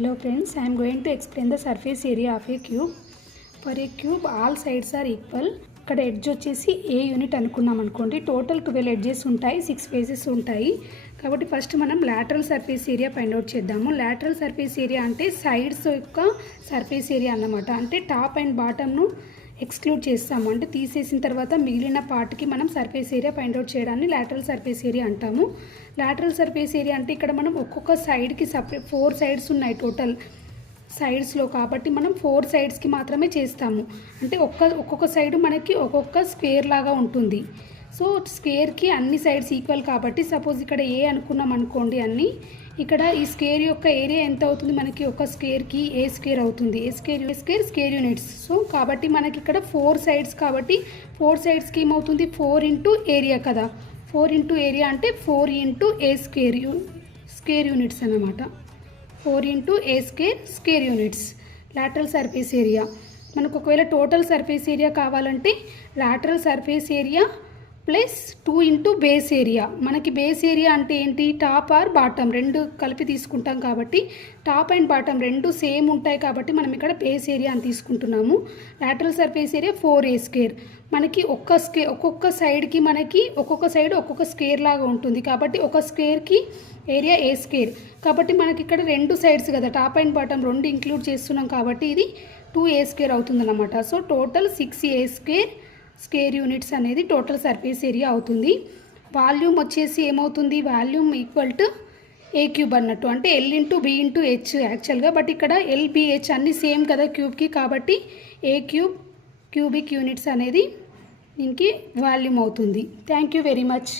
Hello friends, I am going to explain the surface area of a cube. For a cube, all sides are equal. ఇక్కడ edge వచ్చేసి ఏ unit అనుకున్నాం అనుకోండి. Total 12 edges ఉంటాయి, 6 faces ఉంటాయి. కాబట్టి first మనం lateral surface area find out చేద్దాము. Lateral surface area అంటే సైడ్స్ యొక్క సర్ఫేస్ ఏరియా అన్నమాట. అంటే టాప్ అండ్ బాటమ్ను ఎక్స్క్లూడ్ చేస్తాము. అంటే తీసేసిన తర్వాత మిగిలిన పార్ట్కి మనం సర్ఫేస్ ఏరియా ఫైండ్ అవుట్ చేయడాన్ని లాటరల్ సర్ఫేస్ ఏరియా అంటాము. లాటరల్ సర్ఫేస్ ఏరియా అంటే ఇక్కడ మనం ఒక్కొక్క సైడ్కి సపరేట్ 4 సైడ్స్ ఉన్నాయి టోటల్ సైడ్స్లో, కాబట్టి మనం 4 సైడ్స్కి మాత్రమే చేస్తాము. అంటే ఒక్కొక్క సైడ్ మనకి ఒక్కొక్క స్క్వేర్ లాగా ఉంటుంది. సో స్క్వేర్కి అన్ని సైడ్స్ ఈక్వల్ కాబట్టి సపోజ్ ఇక్కడ ఏ అనుకున్నాం అనుకోండి అన్నీ, ఇక్కడ ఈ స్క్వేర్ యొక్క ఏరియా ఎంత అవుతుంది మనకి, ఒక స్క్వేర్కి ఏ స్క్వేర్ అవుతుంది, ఏ స్క్వేర్ యూనిట్స్. సో కాబట్టి మనకి ఇక్కడ 4 సైడ్స్ కాబట్టి 4 సైడ్స్కి ఏమవుతుంది 4 ఇంటూ ఏరియా కదా. 4 ఇంటూ ఏరియా అంటే 4 ఇంటూ ఏ స్క్వేర్ యూనిట్స్ అన్నమాట. 4 into A square units lateral surface area. మనకు ఒకవేళ టోటల్ సర్ఫేస్ ఏరియా కావాలంటే lateral surface area plus 2 into base area. మనకి బేస్ ఏరియా అంటే ఏంటి, టాప్ ఆర్ బాటమ్ రెండు కలిపి తీసుకుంటాం కాబట్టి టాప్ అండ్ బాటమ్ రెండు సేమ్ ఉంటాయి కాబట్టి మనం ఇక్కడ బేస్ ఏరియా అని తీసుకుంటున్నాము. Lateral surface area 4a square. మనకి ఒక్కొక్క సైడ్కి మనకి ఒక్కొక్క సైడ్ ఒక్కొక్క స్క్వేర్ లాగా ఉంటుంది కాబట్టి ఒక స్క్వేర్కి ఏరియా ఏ స్క్వేర్. కాబట్టి మనకి ఇక్కడ 2 సైడ్స్ కదా, టాప్ అండ్ బాటమ్ రెండు ఇంక్లూడ్ చేస్తున్నాం కాబట్టి ఇది 2a స్క్వేర్ అవుతుందన్నమాట. So total 6a square units అనేది టోటల్ సర్ఫేస్ ఏరియా అవుతుంది. వాల్యూమ్ వచ్చేసి ఏమవుతుంది, volume equal to a cube అన్నట్టు, అంటే L into B into H actually. But ఇక్కడ ఎల్బిహెచ్ అన్నీ సేమ్ కదా క్యూబ్కి, కాబట్టి ఏ క్యూబిక్ యూనిట్స్ అనేది దీనికి వాల్యూమ్ అవుతుంది. Thank you very much.